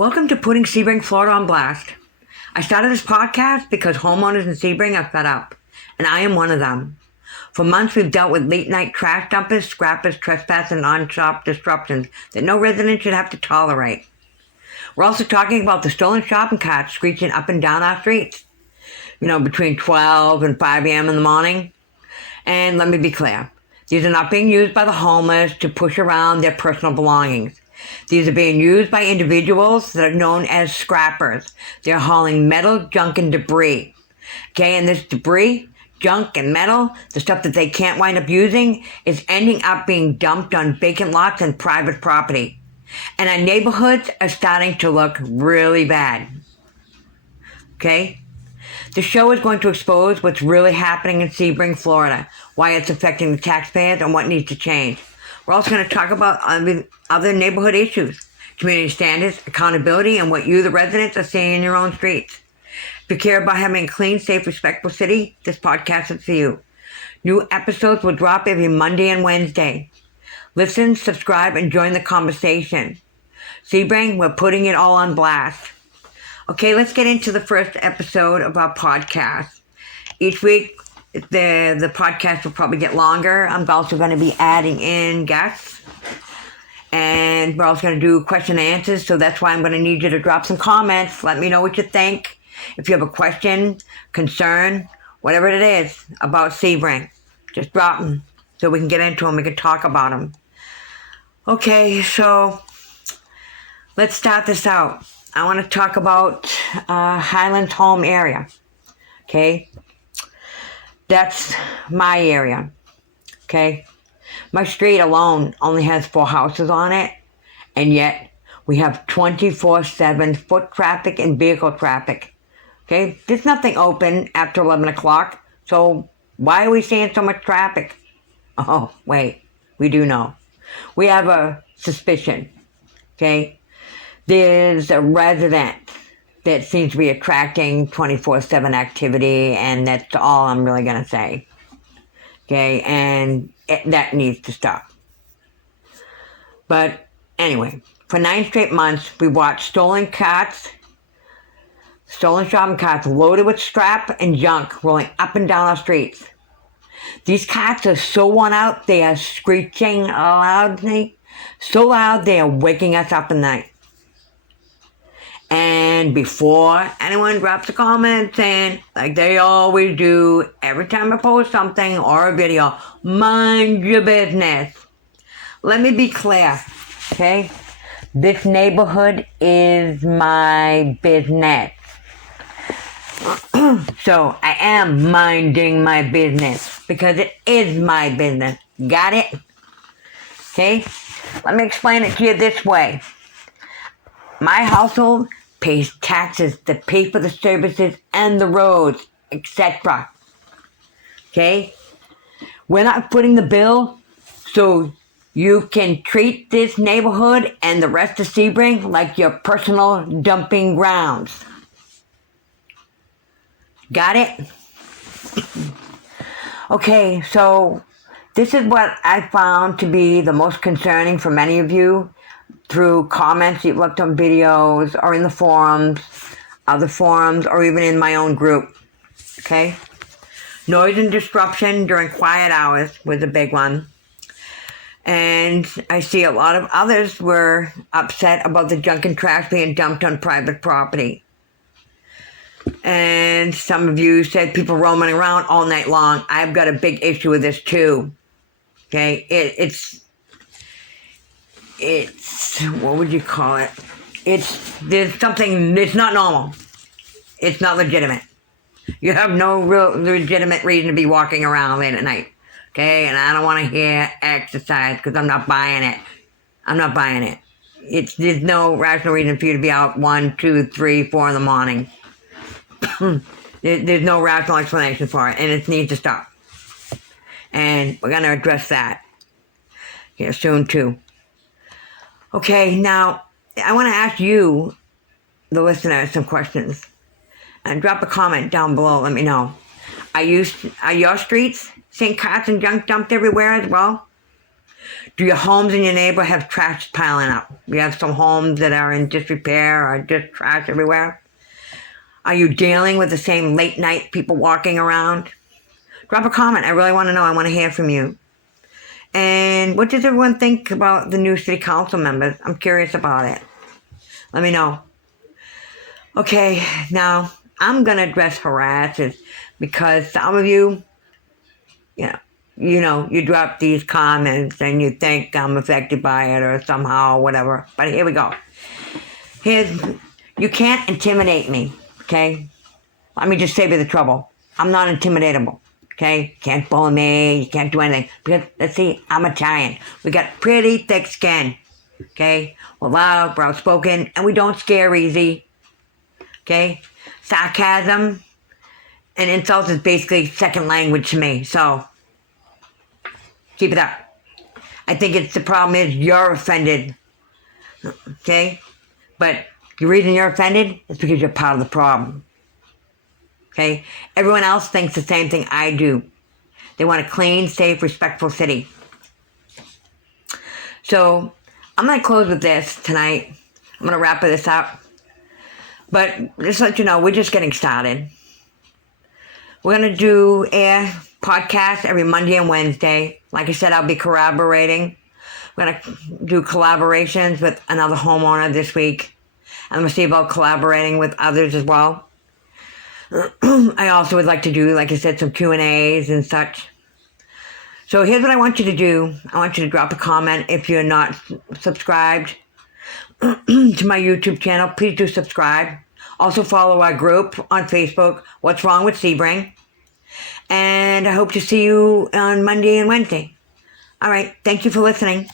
Welcome to putting Sebring, Florida on blast. I started this podcast because homeowners in Sebring are fed up, and I am one of them. For months, we've dealt with late-night trash dumpers, scrappers, trespassing, and nonstop disruptions that no resident should have to tolerate. We're also talking about the stolen shopping carts screeching up and down our streets, between 12 and 5 a.m. in the morning. And let me be clear, these are not being used by the homeless to push around their personal belongings. These are being used by individuals that are known as scrappers. They're hauling metal, junk, and debris. Okay, and this debris, junk, and metal, the stuff that they can't wind up using, is ending up being dumped on vacant lots and private property. And our neighborhoods are starting to look really bad. Okay? The show is going to expose what's really happening in Sebring, Florida, why it's affecting the taxpayers, and what needs to change. We're also going to talk about other neighborhood issues, community standards, accountability, and what you, the residents, are seeing in your own streets. If you care about having a clean, safe, respectful city, this podcast is for you. New episodes will drop every Monday and Wednesday. Listen, subscribe, and join the conversation. Sebring, we're putting it all on blast. Okay, let's get into the first episode of our podcast. Each week, the podcast will probably get longer. I'm also going to be adding in guests. And we're also going to do question and answers. So that's why I'm going to need you to drop some comments. Let me know what you think. If you have a question, concern, whatever it is about Sebring, just drop them so we can get into them. We can talk about them. Okay, so let's start this out. I want to talk about Highlands Home area. Okay? That's my area, okay? My street alone only has 4 houses on it, and yet we have 24/7 foot traffic and vehicle traffic, okay? There's nothing open after 11 o'clock, so why are we seeing so much traffic? Oh, wait, we do know. We have a suspicion, okay? There's a resident that seems to be attracting 24/7 activity, and that's all I'm really going to say. Okay, and that needs to stop. But anyway, for 9 straight months, we watched stolen shopping carts loaded with scrap and junk rolling up and down our streets. These carts are so worn out, they are screeching loudly, so loud they are waking us up at night. And before anyone drops a comment saying, like they always do, every time I post something or a video, mind your business. Let me be clear, okay? This neighborhood is my business. So I am minding my business because it is my business. Got it? Okay? Let me explain it to you this way. My household pays taxes to pay for the services and the roads, etc. Okay? We're not footing the bill so you can treat this neighborhood and the rest of Sebring like your personal dumping grounds. Got it? Okay, so this is what I found to be the most concerning for many of you through comments you've left on videos or in the forums, other forums, or even in my own group. Okay? Noise and disruption during quiet hours was a big one. And I see a lot of others were upset about the junk and trash being dumped on private property. And some of you said people roaming around all night long. I've got a big issue with this too. Okay? It's, what would you call it? There's something, it's not normal. It's not legitimate. You have no real legitimate reason to be walking around late at night. Okay? And I don't want to hear exercise because I'm not buying it. I'm not buying it. There's no rational reason for you to be out 1, 2, 3, 4 in the morning. There's no rational explanation for it, and it needs to stop. And we're going to address that here soon too. Okay, now I want to ask you, the listener, some questions. And drop a comment down below. Let me know. Are your streets seeing carts and junk dumped everywhere as well? Do your homes in your neighborhood have trash piling up? You have some homes that are in disrepair or just trash everywhere? Are you dealing with the same late night people walking around? Drop a comment. I really want to know. I want to hear from you. And what does everyone think about the new city council members? I'm curious about it. Let me know. Okay, now I'm going to address harassers because some of you, you drop these comments and you think I'm affected by it or somehow, whatever. But here we go. You can't intimidate me, okay? Let me just save you the trouble. I'm not intimidatable, okay? Can't bully me, you can't do anything. Because, let's see, I'm Italian. We got pretty thick skin, okay? We're loud, we're outspoken, and we don't scare easy, okay? Sarcasm and insults is basically second language to me, so keep it up. I think the problem is you're offended, okay? But the reason you're offended is because you're part of the problem, okay? Everyone else thinks the same thing I do. They want a clean, safe, respectful city. So I'm going to close with this tonight. I'm going to wrap this up. But just to let you know, we're just getting started. We're going to do a podcast every Monday and Wednesday. Like I said, I'll be collaborating. We're going to do collaborations with another homeowner this week. I'm going to see about collaborating with others as well. I also would like to do, like I said, some Q&As and such. So here's what I want you to do. I want you to drop a comment if you're not subscribed to my YouTube channel. Please do subscribe. Also follow our group on Facebook, What's Wrong with Sebring. And I hope to see you on Monday and Wednesday. All right. Thank you for listening.